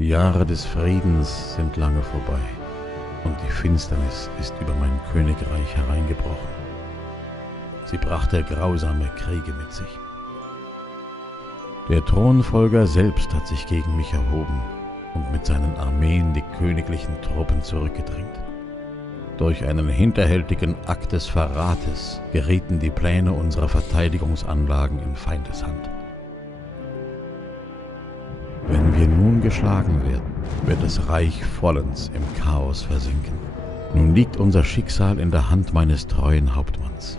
Die Jahre des Friedens sind lange vorbei und die Finsternis ist über mein Königreich hereingebrochen. Sie brachte grausame Kriege mit sich. Der Thronfolger selbst hat sich gegen mich erhoben und mit seinen Armeen die königlichen Truppen zurückgedrängt. Durch einen hinterhältigen Akt des Verrates gerieten die Pläne unserer Verteidigungsanlagen in Feindeshand. Wenn wir nun geschlagen werden, wird das Reich vollends im Chaos versinken. Nun liegt unser Schicksal in der Hand meines treuen Hauptmanns.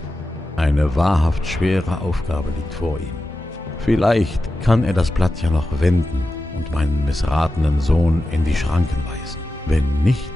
Eine wahrhaft schwere Aufgabe liegt vor ihm. Vielleicht kann er das Blatt ja noch wenden und meinen missratenen Sohn in die Schranken weisen. Wenn nicht,